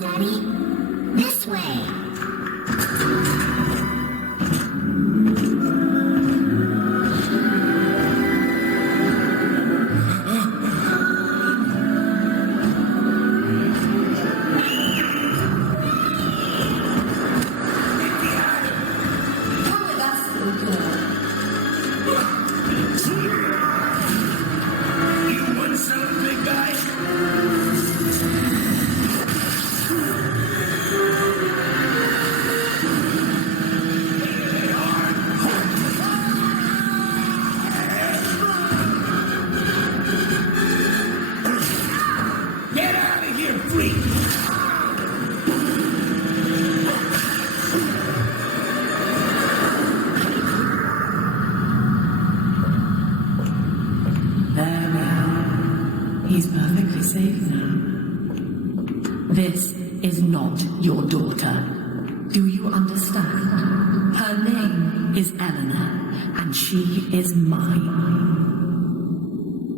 Daddy. This way. He's perfectly safe now. This is not your daughter. Do you understand? Her name is Eleanor, and she is mine.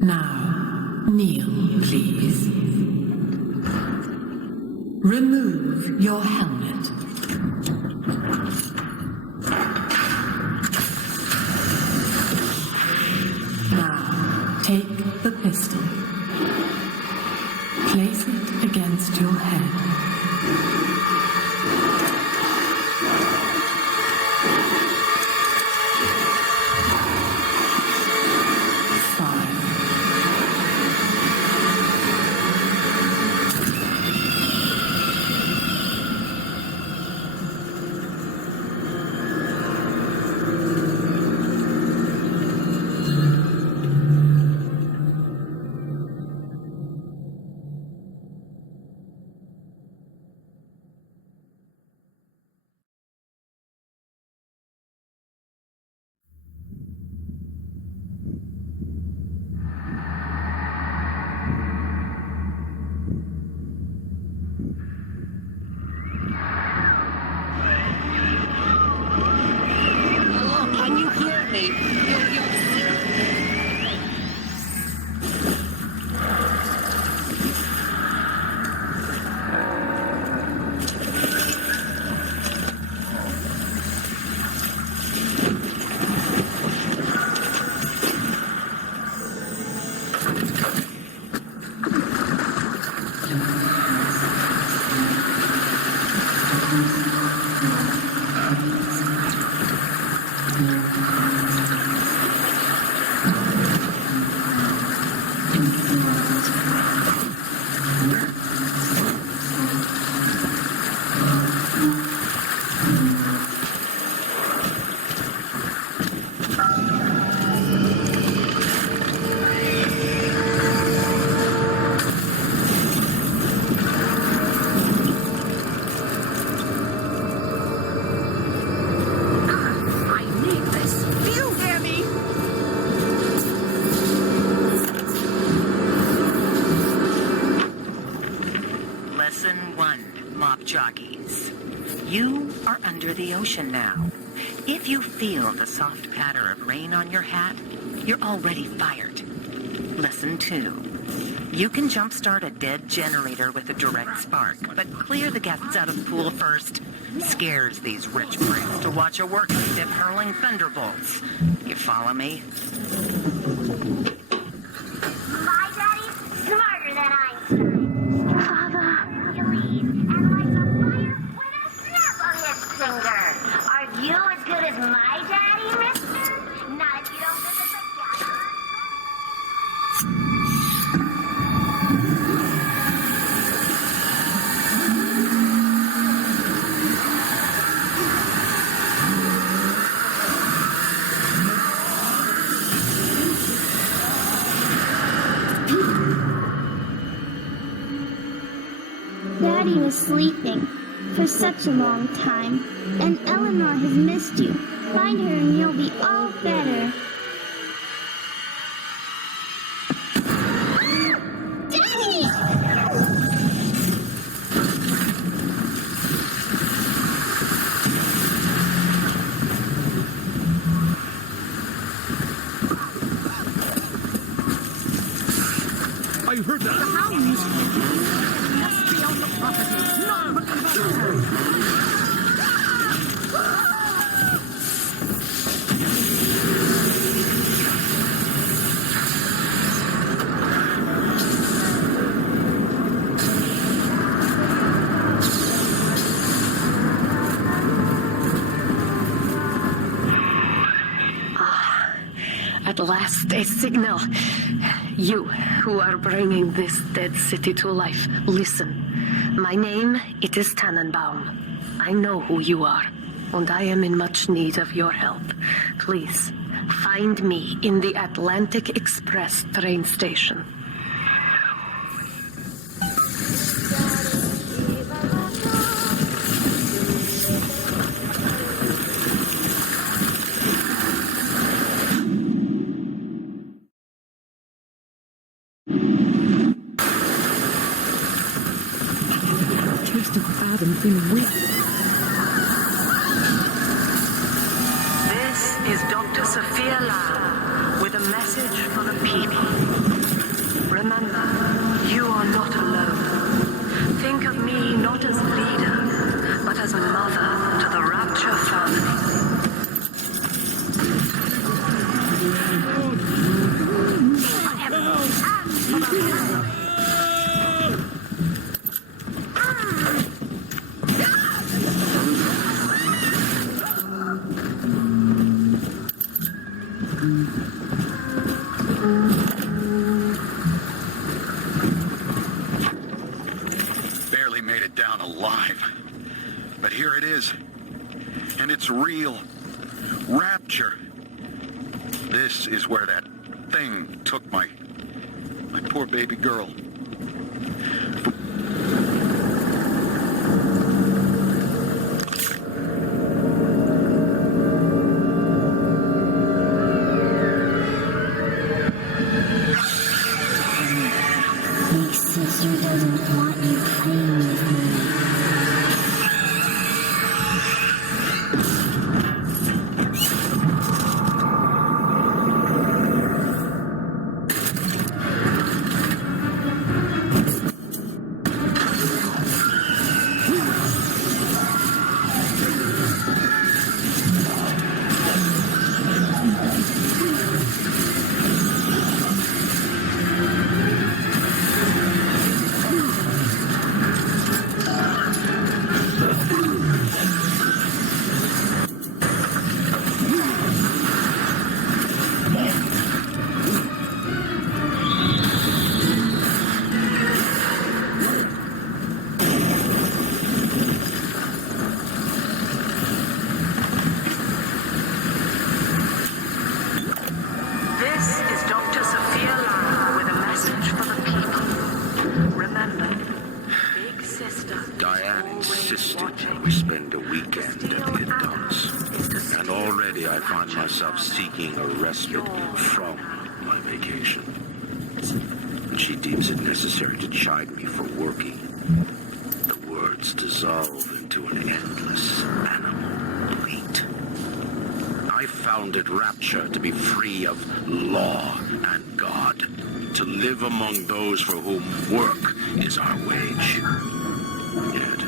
Now, kneel, please. Remove your helmet. Now, take the pistol. Place it against your head. Lesson 1, Mop Jockeys. You are under the ocean now. If you feel the soft patter of rain on your hat, you're already fired. Lesson 2. You can jumpstart a dead generator with a direct spark, but clear the guests out of the pool first. Scares these rich brutes to watch a work stiff hurling thunderbolts. You follow me? My daddy's smarter than Einstein. Father, he leaves and lights a fire with a snap of his finger. Are you as good as my daddy, mister? Not if you don't visit the gathering. Daddy was sleeping for such a long time, and Eleanor has missed you. Find her and you'll be all better. Daddy! I heard that. The hounds must be on the property, not At last, a signal. You, who are bringing this dead city to life, listen. My name, it is Tannenbaum. I know who you are, and I am in much need of your help. Please, find me in the Atlantic Express train station. Taste of bad and been weak. This is Dr. Sophia Lau with a message for the people. Remember, you are not alone. Think of me not as leader, but as mother to the Rapture family. Barely made it down alive. But here it is. And it's real. Rapture. This is where that thing took my poor baby girl. Big sister doesn't want you playing with me. We spend a weekend at the dumps, and already I find myself seeking a respite from my vacation. And she deems it necessary to chide me for working. The words dissolve into an endless animal bleat. I found it rapture to be free of law and God, to live among those for whom work is our wage. Yet,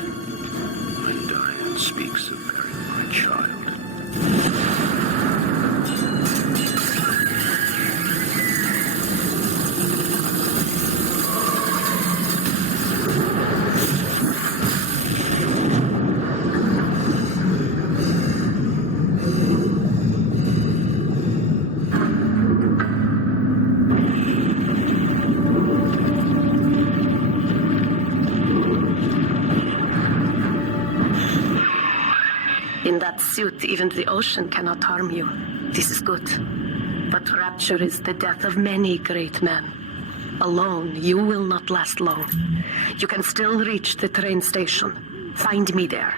when Diane speaks of burying my child, In that suit, even the ocean cannot harm you. This is good. But rapture is the death of many great men. Alone, you will not last long. You can still reach the train station. Find me there.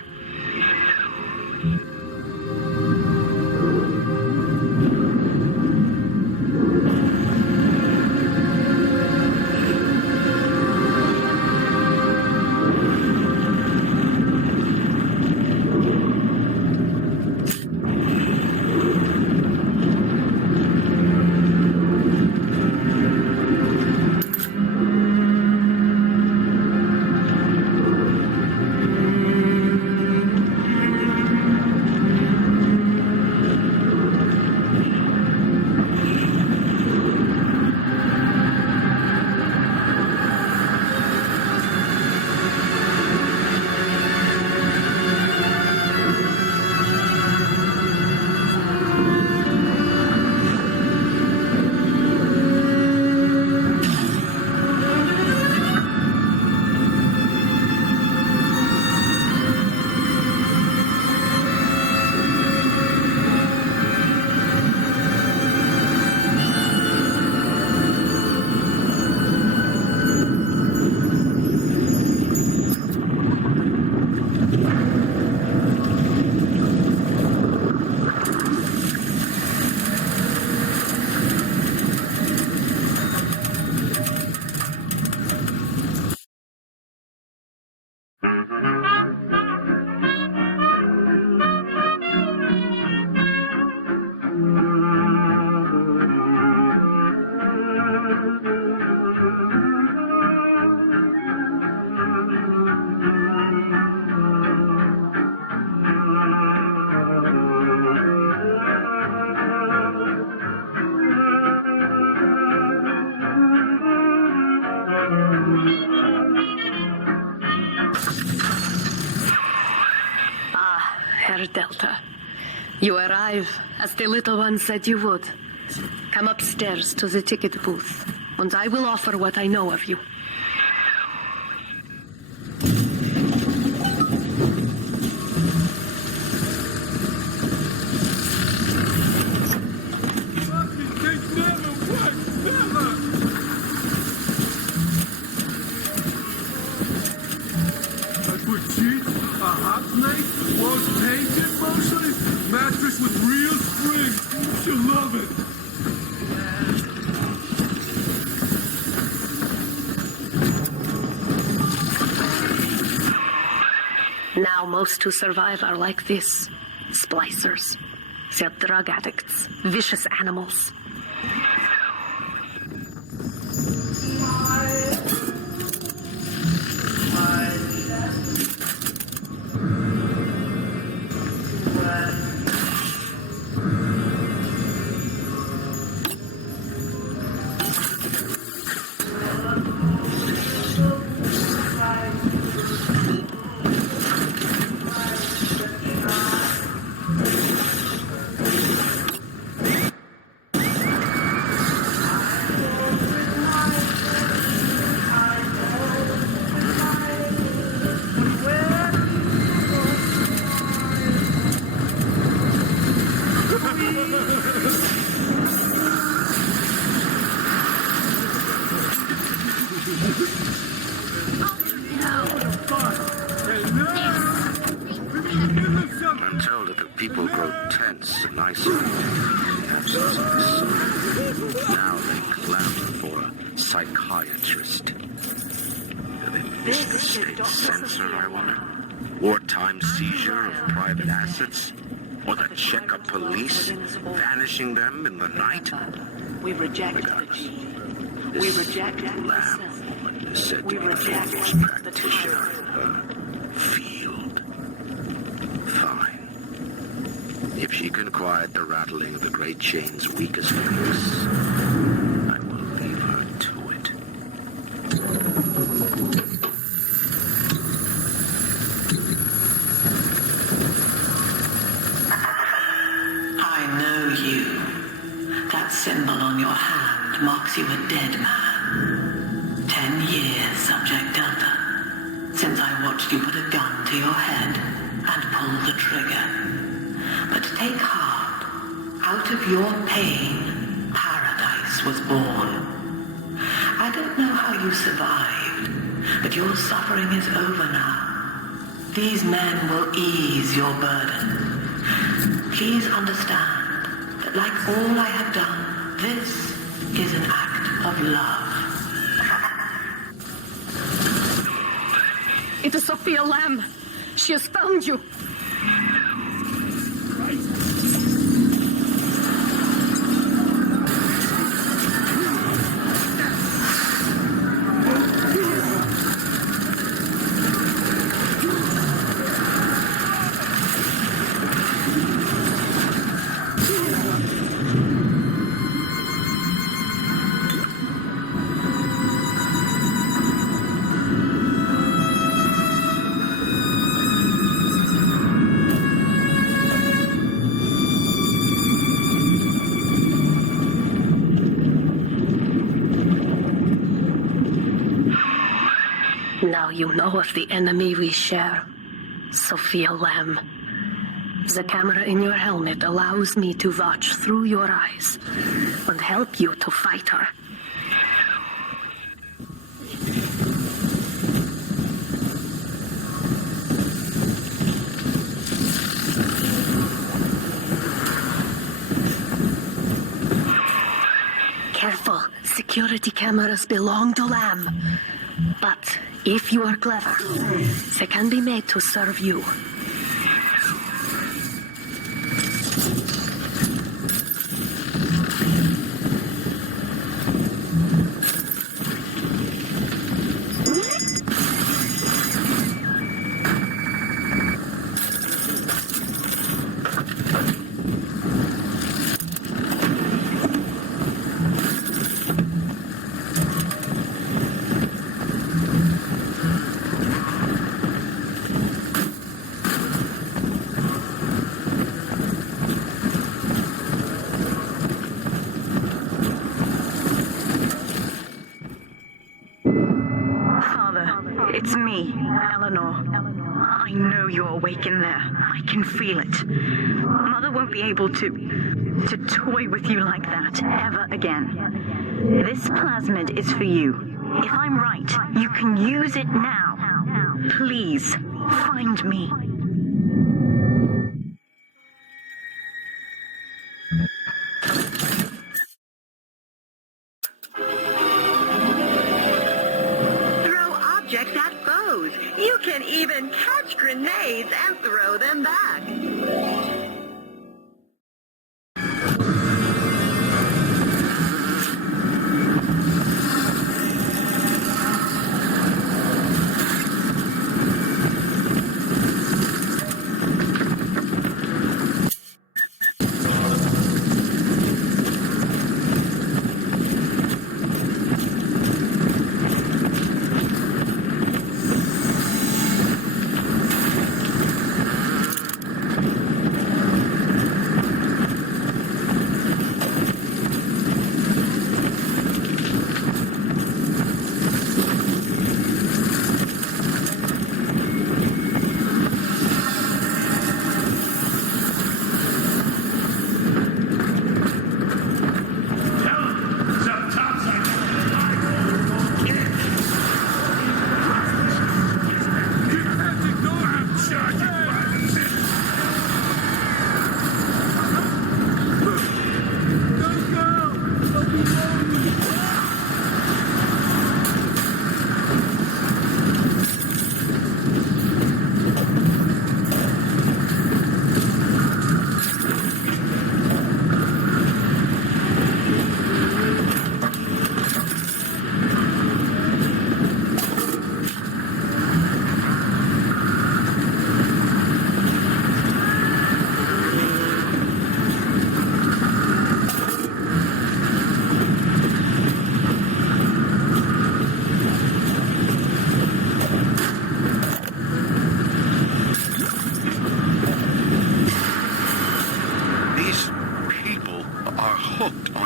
Fair Delta. You arrive as the little one said you would. Come upstairs to the ticket booth, and I will offer what I know of you. Mattress with real springs. You'll love it. Now most who survive are like this. Splicers. They're drug addicts. Vicious animals. I'm told that the people grow tense and isolated in the absence of the sun. Now they clamor for a psychiatrist. Do they miss the state censor, I wonder? Wartime seizure of private assets? Or the checkup police vanishing them in the night? We reject the G. We reject the Lamb self. is said We to be the reject foremost the practitioner of the field. Fine. If she can quiet the rattling of the great chain's weakest links, I will leave her to it. I know you. That symbol on your hand marks you a dead man. 10 years, Subject Delta, since I watched you put a gun to your head and pull the trigger. But take heart. Out of your pain, paradise was born. I don't know how you survived, but your suffering is over now. These men will ease your burden. Please understand that like all I have done, this is an act of love. It is Sophia Lamb. She has found you. Now you know of the enemy we share, Sophia Lamb. The camera in your helmet allows me to watch through your eyes and help you to fight her. Careful, security cameras belong to Lamb. But if you are clever, they can be made to serve you. I know you're awake in there. I can feel it. Mother won't be able to toy with you like that ever again. This plasmid is for you. If I'm right, you can use it now. Please, find me. Throw objects at foes. You can even catch grenades and throw them back.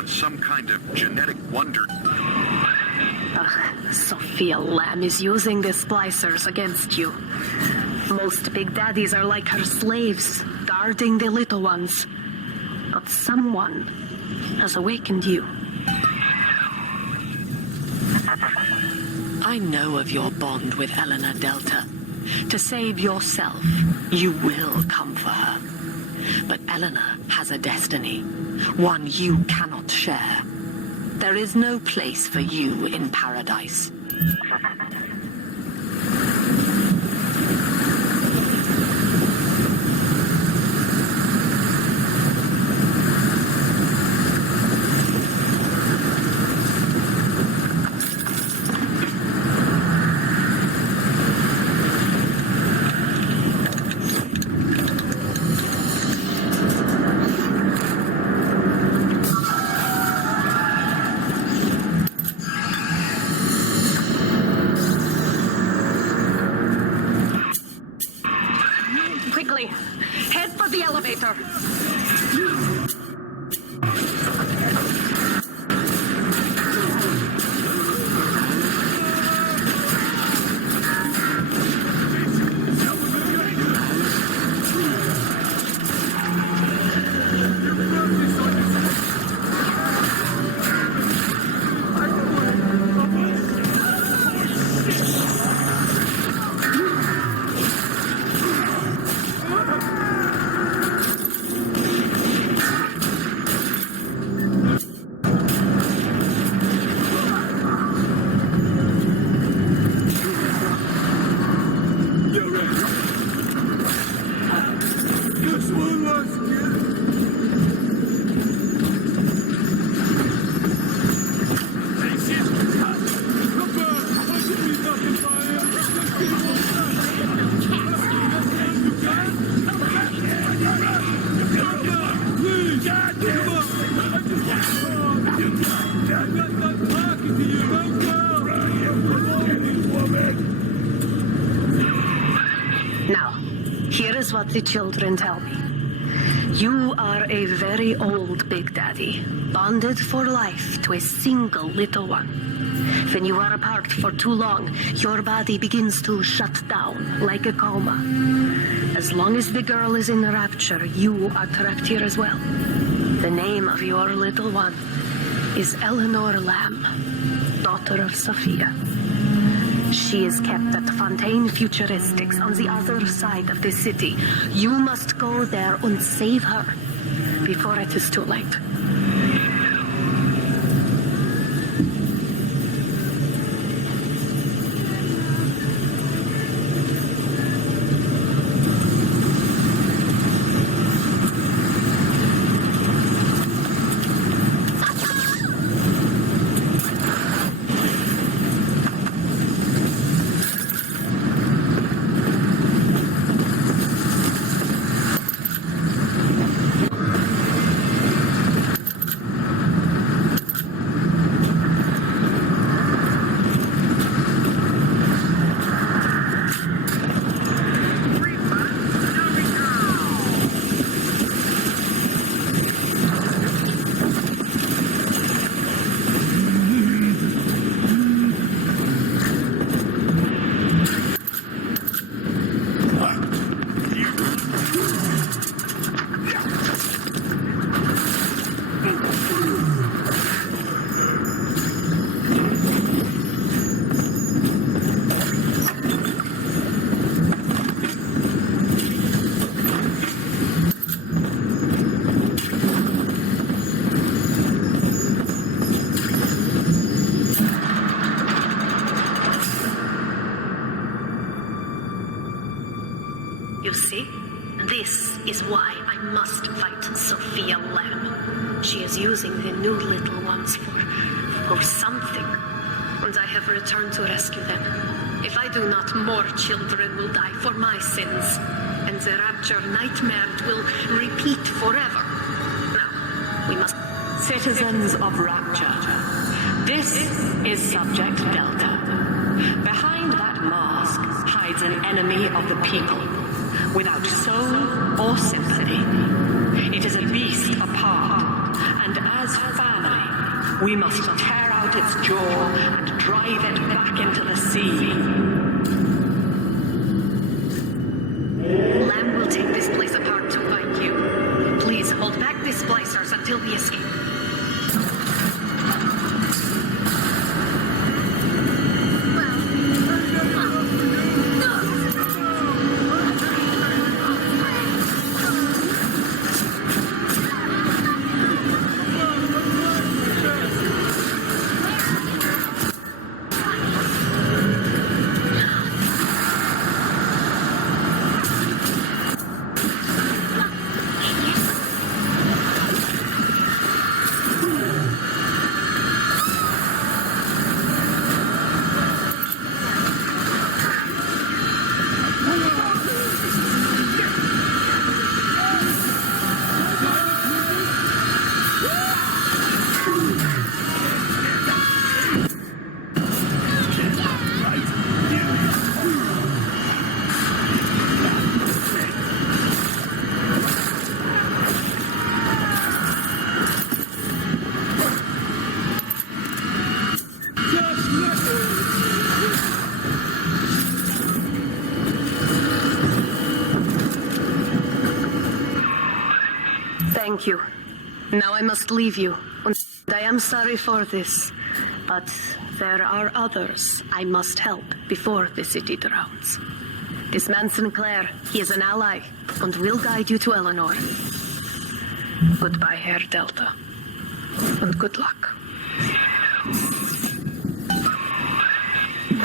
Some kind of genetic wonder. Sophia Lamb is using the splicers against you. Most big daddies are like her slaves, guarding the little ones. But someone has awakened you. I know of your bond with Eleanor Delta. To save yourself, you will come for her. But Eleanor has a destiny, one you cannot share. There is no place for you in paradise. Head for the elevator. Now, here is what the children tell me. You are a very old Big Daddy, bonded for life to a single little one. When you are apart for too long, your body begins to shut down, like a coma. As long as the girl is in rapture, you are trapped here as well. The name of your little one is Eleanor Lamb, daughter of Sophia. She is kept at Fontaine Futuristics on the other side of the city. You must go there and save her before it is too late. You see? This is why I must fight Sophia Lamb. She is using the new little ones for something. And I have returned to rescue them. If I do not, more children will die for my sins. And the rapture nightmare will repeat forever. Now, we must... Citizens of Rapture, this is Subject Delta. Behind that mask hides an enemy of the people, without soul or sympathy. It is a beast apart, and as family, we must tear out its jaw and drive it back into the sea. Lamb will take this place apart to find you. Please hold back the splicers until we escape. Thank you. Now I must leave you. And I am sorry for this, but there are others I must help before the city drowns. This man Sinclair, he is an ally, and will guide you to Eleanor. Goodbye, Herr Delta. And good luck.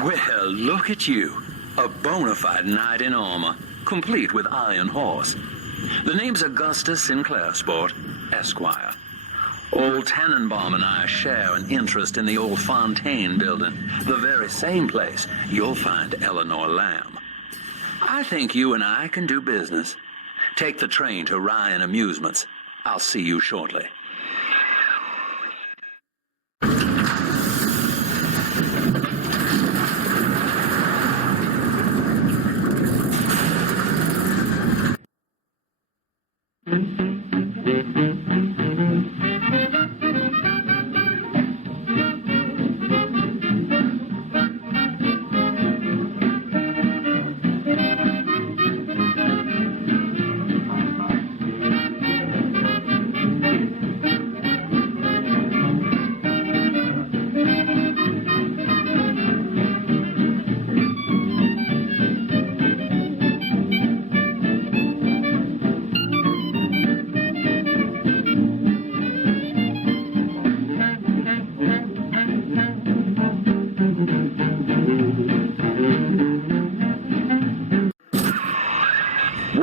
Well, look at you. A bona fide knight in armor, complete with iron horse. The name's Augustus Sinclair, Sport, Esquire. Old Tannenbaum and I share an interest in the old Fontaine building, the very same place you'll find Eleanor Lamb. I think you and I can do business. Take the train to Ryan Amusements. I'll see you shortly.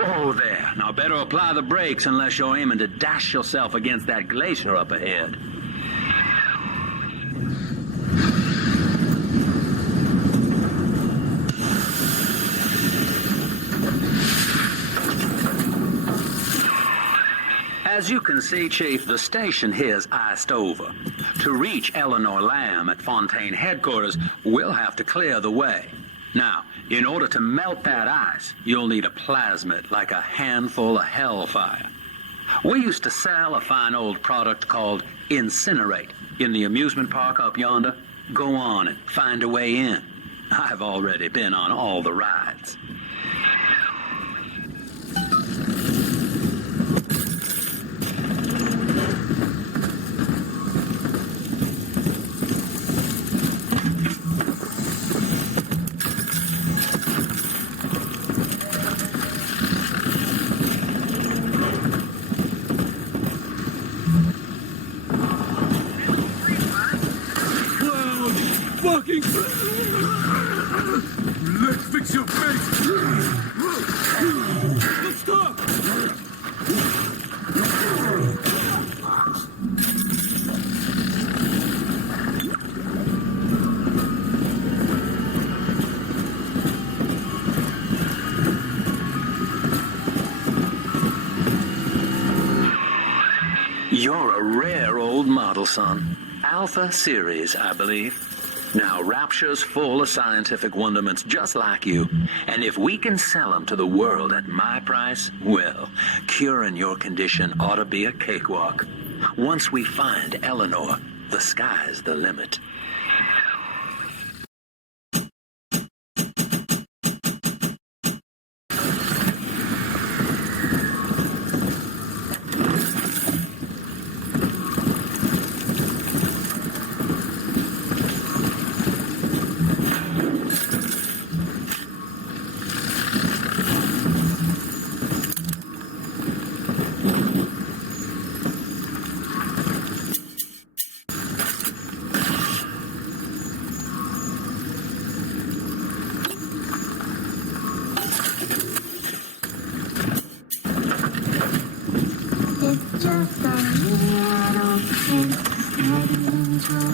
Whoa there. Now better apply the brakes unless you're aiming to dash yourself against that glacier up ahead. As you can see, Chief, the station here's iced over. To reach Eleanor Lamb at Fontaine headquarters, we'll have to clear the way. Now, in order to melt that ice, you'll need a plasmid, like a handful of hellfire. We used to sell a fine old product called Incinerate in the amusement park up yonder. Go on and find a way in. I've already been on all the rides. Fucking... Let's fix your face! Let's stop! You're a rare old model, son. Alpha Series, I believe. Now, Rapture's full of scientific wonderments just like you. And if we can sell them to the world at my price, well, curing your condition ought to be a cakewalk. Once we find Eleanor, the sky's the limit. It's just a little thing, steady angel.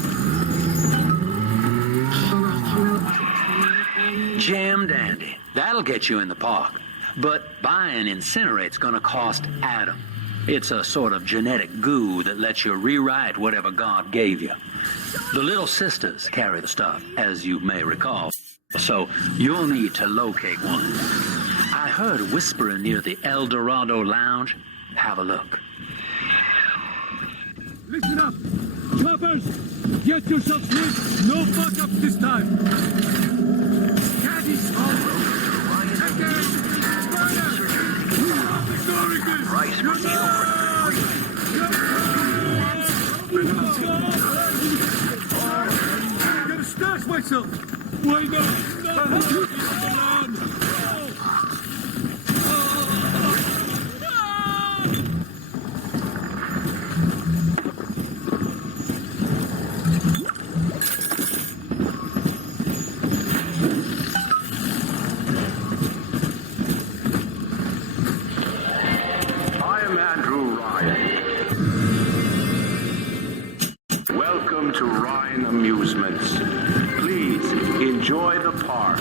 Jam dandy. That'll get you in the park. But buying Incinerate's gonna cost Adam. It's a sort of genetic goo that lets you rewrite whatever God gave you. The Little Sisters carry the stuff, as you may recall. So you'll need to locate one. I heard whispering near the El Dorado Lounge. Have a look. Listen up! Choppers! Get yourself straight! No fuck-ups this time! Caddy Smallville! Head Spider! Stop ignoring this! Rice must be I gotta stash myself! Why not? Welcome to Rhine Amusements. Please enjoy the park.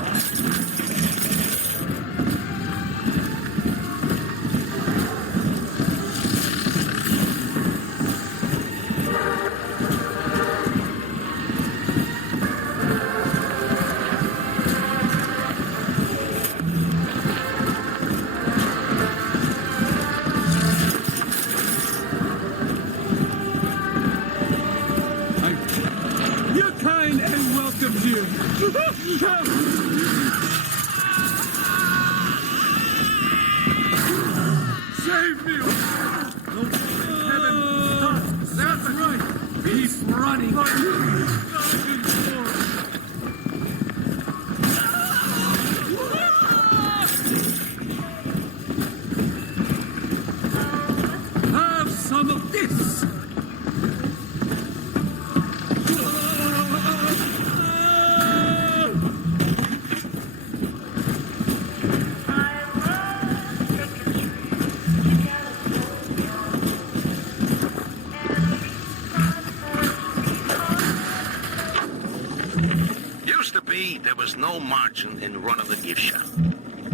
You're kind and welcome here. Save me! Heaven, stop! That's right! He's running! Have some of this! there was no margin in running the gift shop.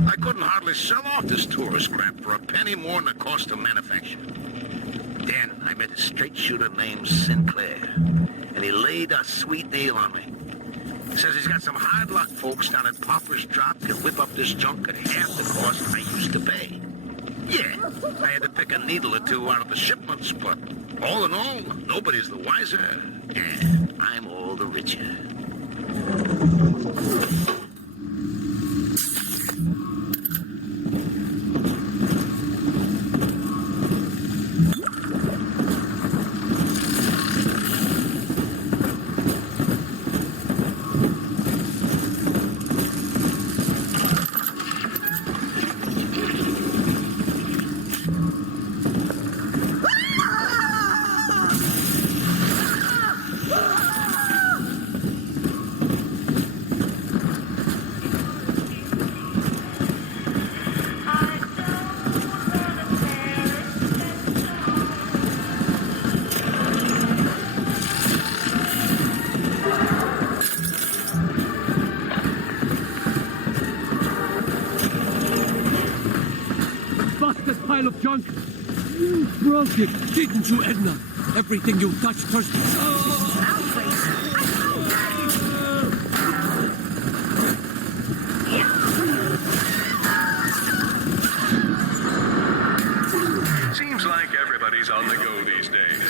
I couldn't hardly sell off this tourist crap for a penny more than the cost of manufacture. Then I met a straight shooter named Sinclair, and he laid a sweet deal on me. Says he's got some hard luck folks down at Pauper's Drop can whip up this junk at half the cost I used to pay. Yeah, I had to pick a needle or two out of the shipments, but all in all, nobody's the wiser, and I'm all the richer. Pile of junk. You broke it, didn't you, Edna? Everything you touched turns. Seems like everybody's on the go these days.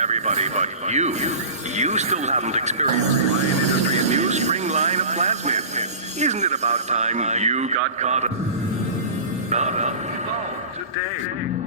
Everybody but you. You still haven't experienced Lion Industries' new spring line of plasmids. Isn't it about time you got caught up? Today.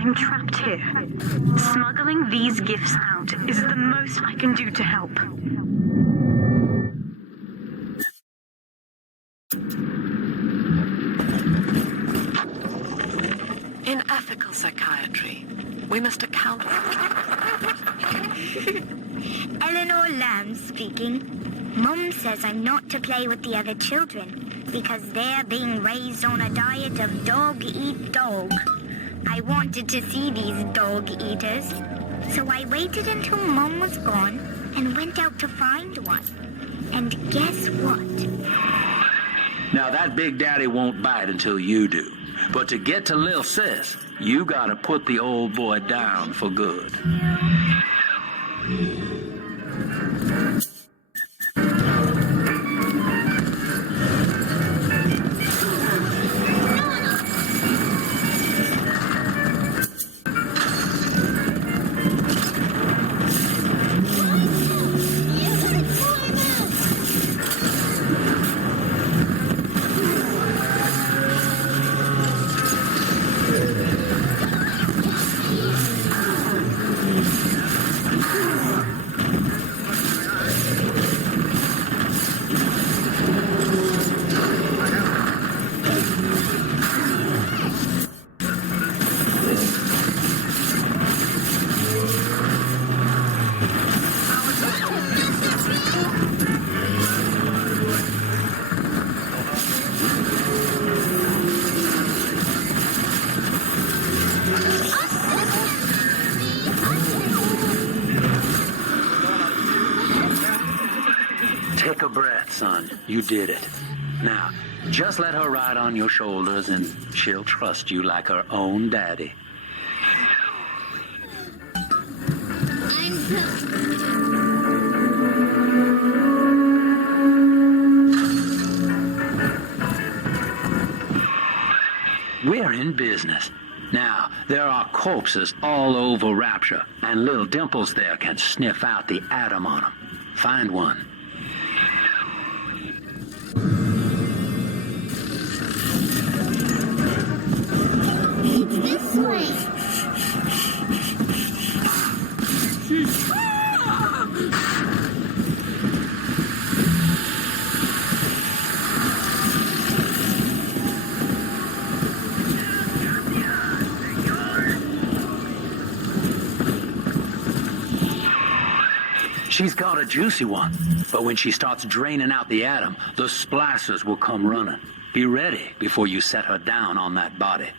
I'm trapped here. Smuggling these gifts out is the most I can do to help. In ethical psychiatry, we must account for... Eleanor Lamb speaking. Mum says I'm not to play with the other children because they're being raised on a diet of dog-eat-dog. I wanted to see these dog-eaters, so I waited until Mum was gone and went out to find one. And guess what? Now, that Big Daddy won't bite until you do. But to get to Lil Sis, you gotta put the old boy down for good. son. You did it. Now, just let her ride on your shoulders and she'll trust you like her own daddy. We're in business. Now, there are corpses all over Rapture, and little Dimples there can sniff out the atom on them. Find one. This way. She's got a juicy one, but when she starts draining out the atom, the splashers will come running. Be ready before you set her down on that body.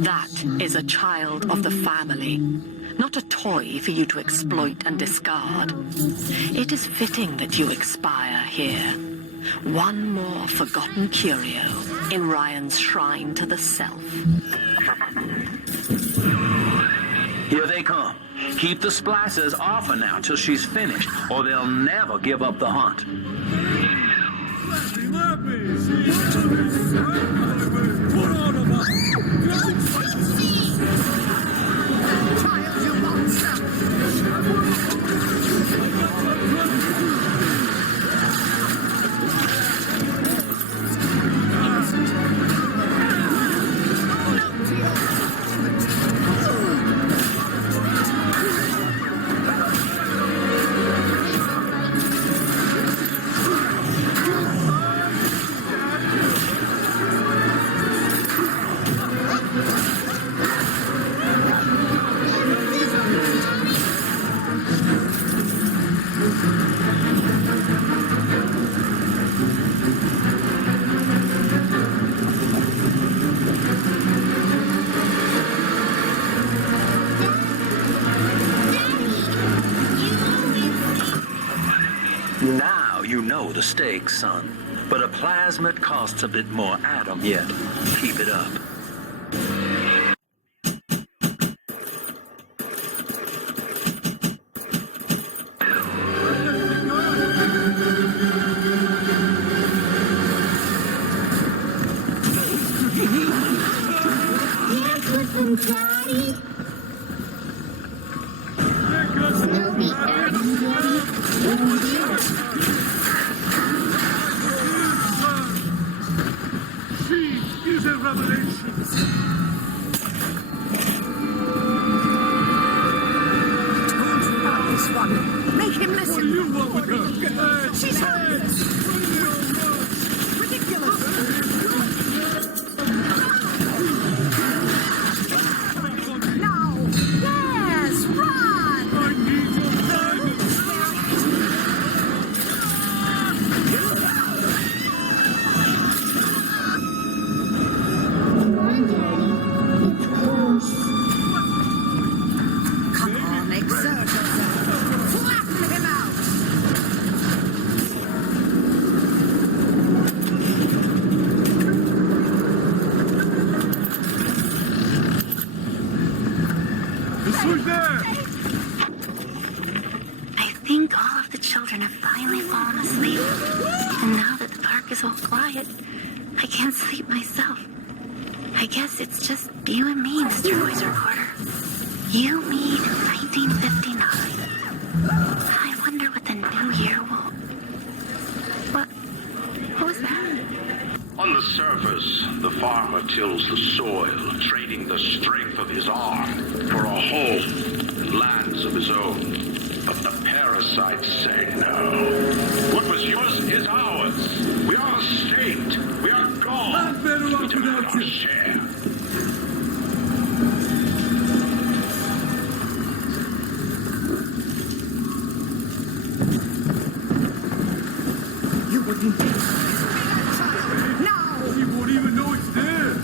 That is a child of the family, not a toy for you to exploit and discard. It is fitting that you expire here. One more forgotten curio in Ryan's shrine to the self. Here they come. Keep the splicers off her now till she's finished, or they'll never give up the hunt. Now you know the stakes, son. But a plasmid costs a bit more atom yet. Keep it up. Make him listen. She's hurt. Ridiculous. Now. Yes, run. I need your Come on, Daddy. It's close. Come on, exert yourself. Flatten him out. I think all of the children have finally fallen asleep. And now that the park is all quiet, I can't sleep myself. I guess it's just you and me, Mr. Noise Recorder. You mean 1959. I wonder what the new year will... What was that? On the surface, the farmer tills the soil, trading the strength of his arm for a home and lands of his own. But the parasites say no. What was yours is ours. We are a state. We are God. I'm better off without you. Share. You wouldn't do that. No. He won't even know it's there.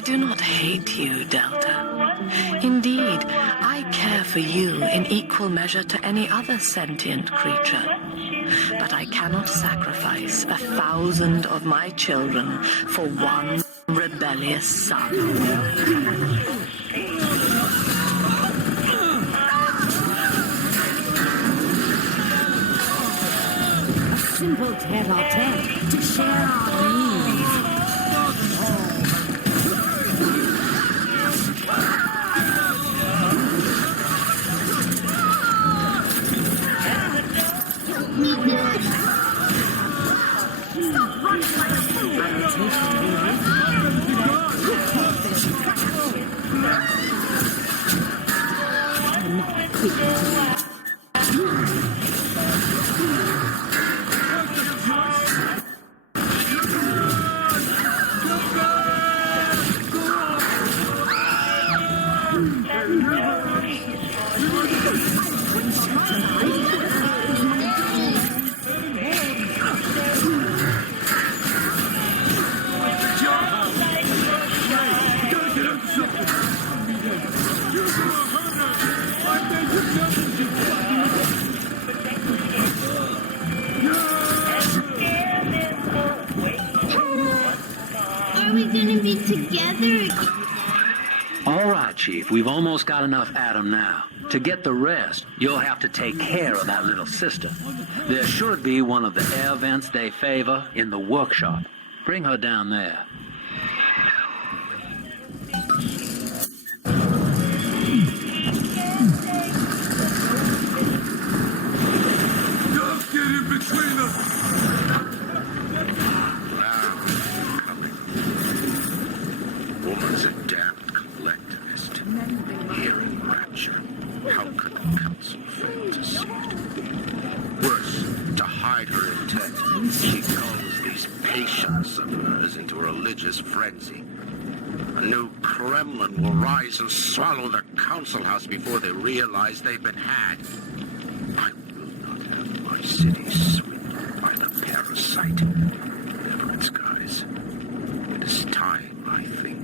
I do not hate you, Delta. Indeed, I care for you in equal measure to any other sentient creature. But I cannot sacrifice 1,000 of my children for one rebellious son. Simple tete-a-tete to share our needs. Stop running like a fool! Are we gonna be together again? All right, Chief, we've almost got enough Adam now. To get the rest, you'll have to take care of that little sister. There should be one of the air vents they favor in the workshop. Bring her down there. Don't get in between us! Woman's a damned collectivist. Hearing rapture. How could the council fail to see it? Worse, to hide her intent, she lulls these patients of hers into a religious frenzy. A new Kremlin will rise and swallow the council house before they realize they've been had. I will not have my city swindled by the parasite. Whatever its guise. It is time, I think.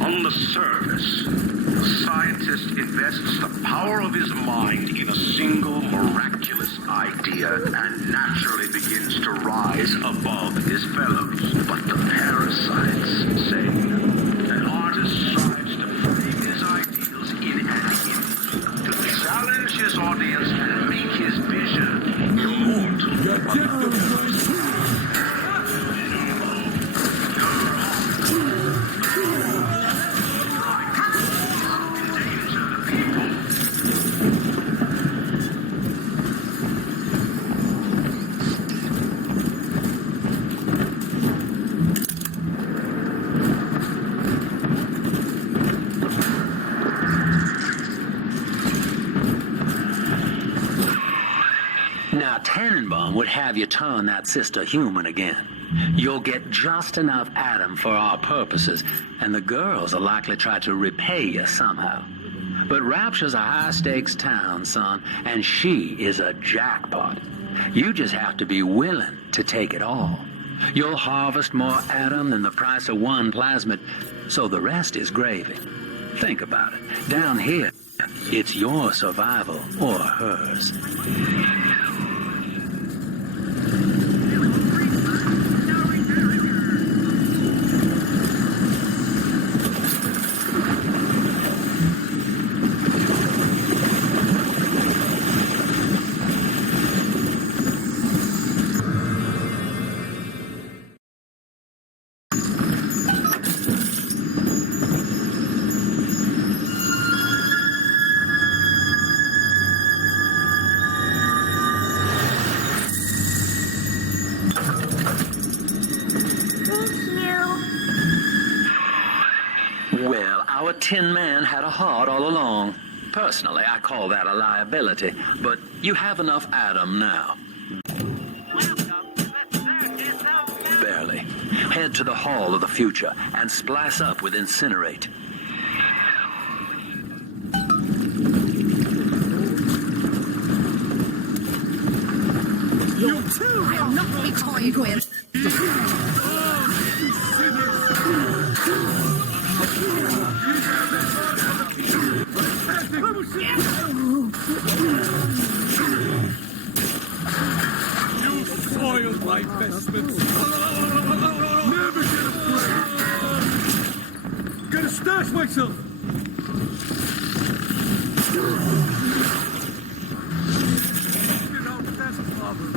On the surface, the scientist invests the power of his mind in a single miraculous idea and naturally begins to rise above his fellows. But the parasites say an artist strives to frame his ideals in an image, to challenge his audience and make his vision immortal. Now, Tannenbaum would have you turn that sister human again. You'll get just enough Adam for our purposes, and the girls will likely try to repay you somehow. But Rapture's a high-stakes town, son, and she is a jackpot. You just have to be willing to take it all. You'll harvest more Adam than the price of one plasmid, so the rest is gravy. Think about it. Down here, it's your survival or hers. Well, our Tin Man had a heart all along. Personally, I call that a liability, but you have enough Adam now. Barely. Head to the Hall of the Future and splice up with Incinerate. You too will not be toyed with. investments. Never get afraid. Gotta stash myself. You know, that's a problem.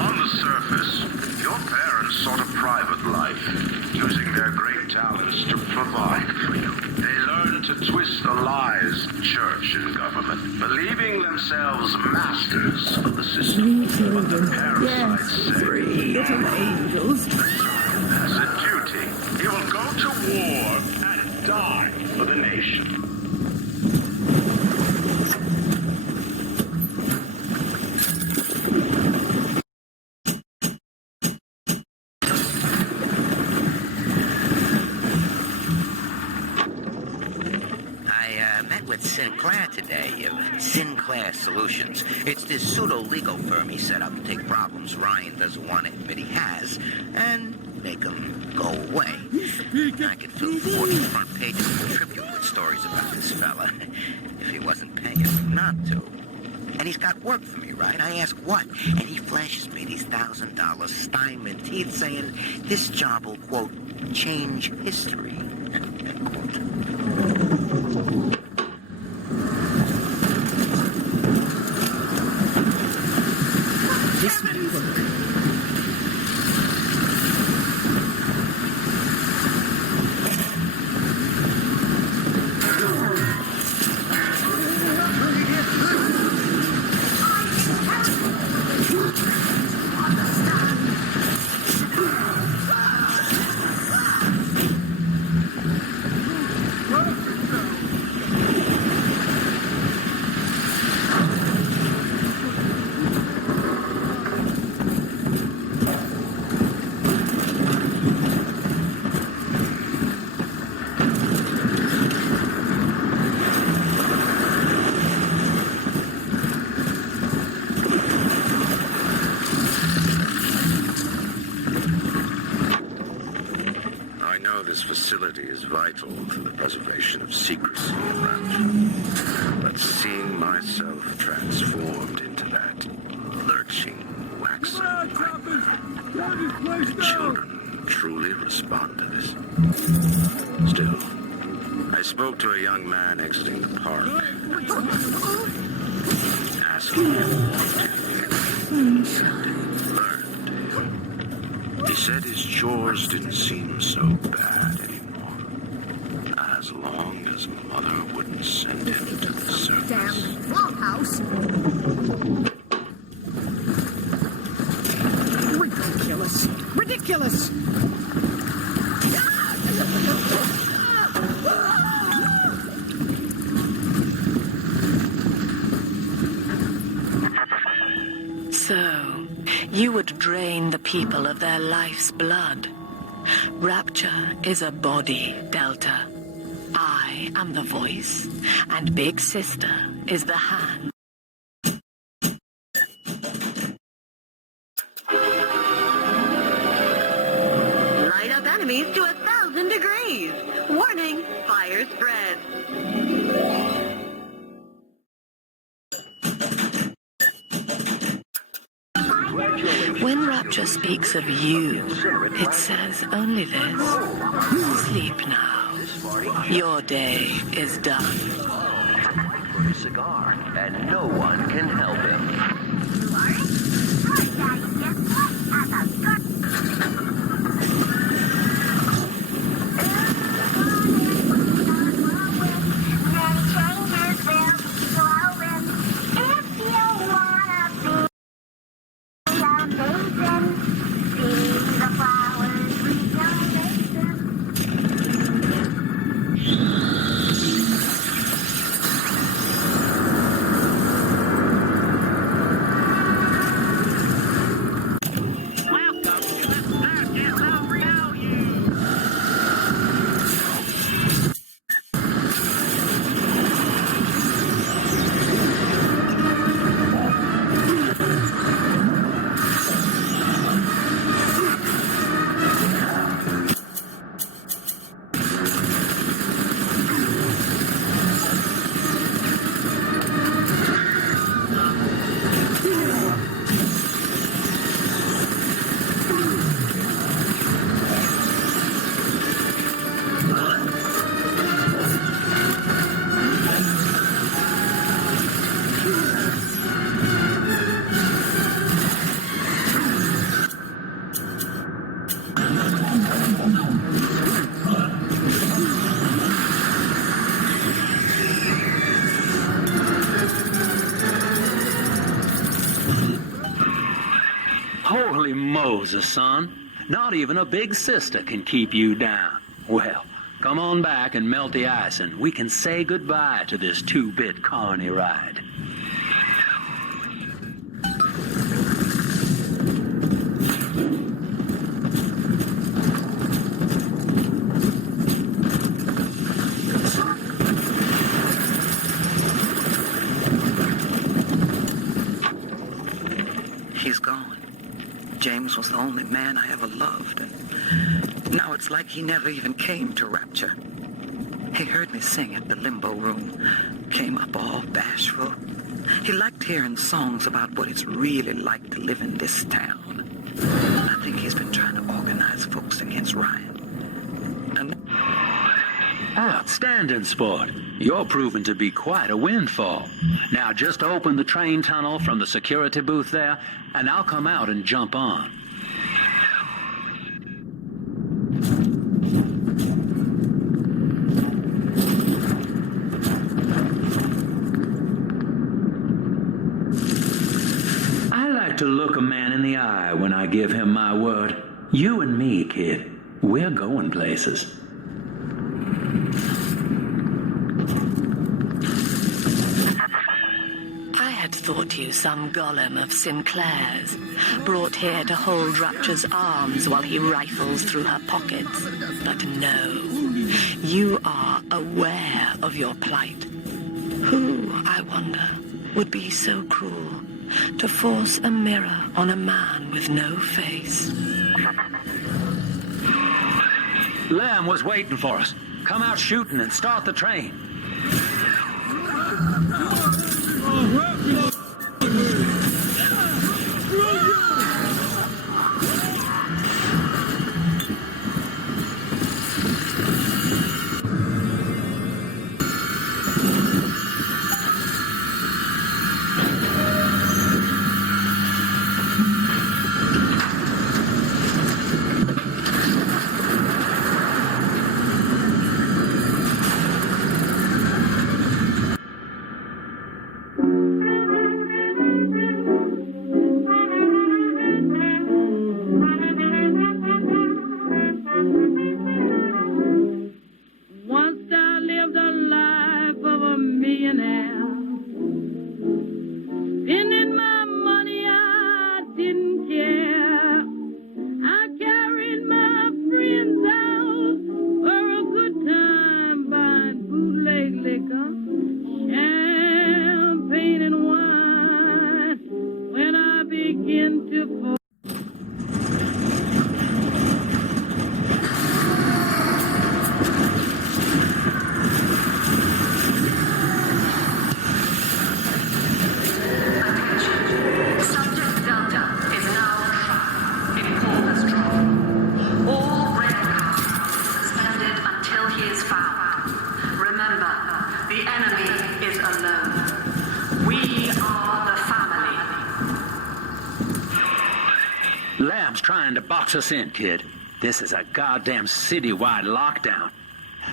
On the surface, your parents sought a private life, using their great talents to provide for you. They learned to twist the lies of church and government, believing themselves masters of the system. But the parasites say, 3 little angels. as a duty, he will go to war and die for the nation. I met with Sinclair today, Sinclair Solutions. It's this pseudo-legal firm he set up to take problems Ryan doesn't want to admit he has, and make them go away. I could fill 40 front pages of tribute with stories about this fella, if he wasn't paying me not to. And he's got work for me, right? I ask what? And he flashes me these $1,000 Steinman teeth saying this job will, quote, change history, end quote. This may work. I know this facility is vital to the preservation of secrecy in Rapture, but seeing myself transformed into that lurching, waxen nightmare, the children truly respond to this. Still, I spoke to a young man exiting the park, asking him what he learned. He said his chores didn't seem so bad anymore, as long as Mother wouldn't send him to the circus. Damn flophouse. Ridiculous. Ridiculous. So, you would drain the people of their life's blood. Rapture is a body, Delta. I am the voice, and Big Sister is the hand. Light up enemies to 1,000 degrees. Warning, fire spread. When Rapture speaks of you, it says only this. Sleep now. Your day is done. For a cigar, and no one can help him. poser, son. Not even a big sister can keep you down. Well, come on back and melt the ice, and we can say goodbye to this 2-bit carny ride. He's gone. James was the only man I ever loved, and now it's like he never even came to Rapture. He heard me sing at the Limbo Room, came up all bashful. He liked hearing songs about what it's really like to live in this town. I think he's been trying to organize folks against Ryan. And outstanding, sport. You're proving to be quite a windfall. Now just open the train tunnel from the security booth there, and I'll come out and jump on. I like to look a man in the eye when I give him my word. You and me, kid, we're going places. I had thought you some golem of Sinclair's, brought here to hold Rapture's arms while he rifles through her pockets. But no, you are aware of your plight. Who, I wonder, would be so cruel to force a mirror on a man with no face? Lamb was waiting for us. Come out shooting and start the train. Once I lived a life of a millionaire. Spending my money, I didn't care. I carried my friends out for a good time, buying bootleg liquor, champagne and wine. When I begin to fall. Lamb's trying to box us in, kid. This is a goddamn citywide lockdown.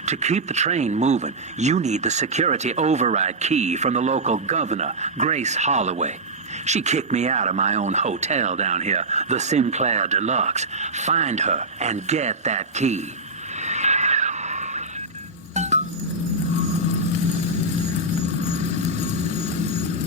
To keep the train moving, you need the security override key from the local governor, Grace Holloway. She kicked me out of my own hotel down here, the Sinclair Deluxe. Find her and get that key.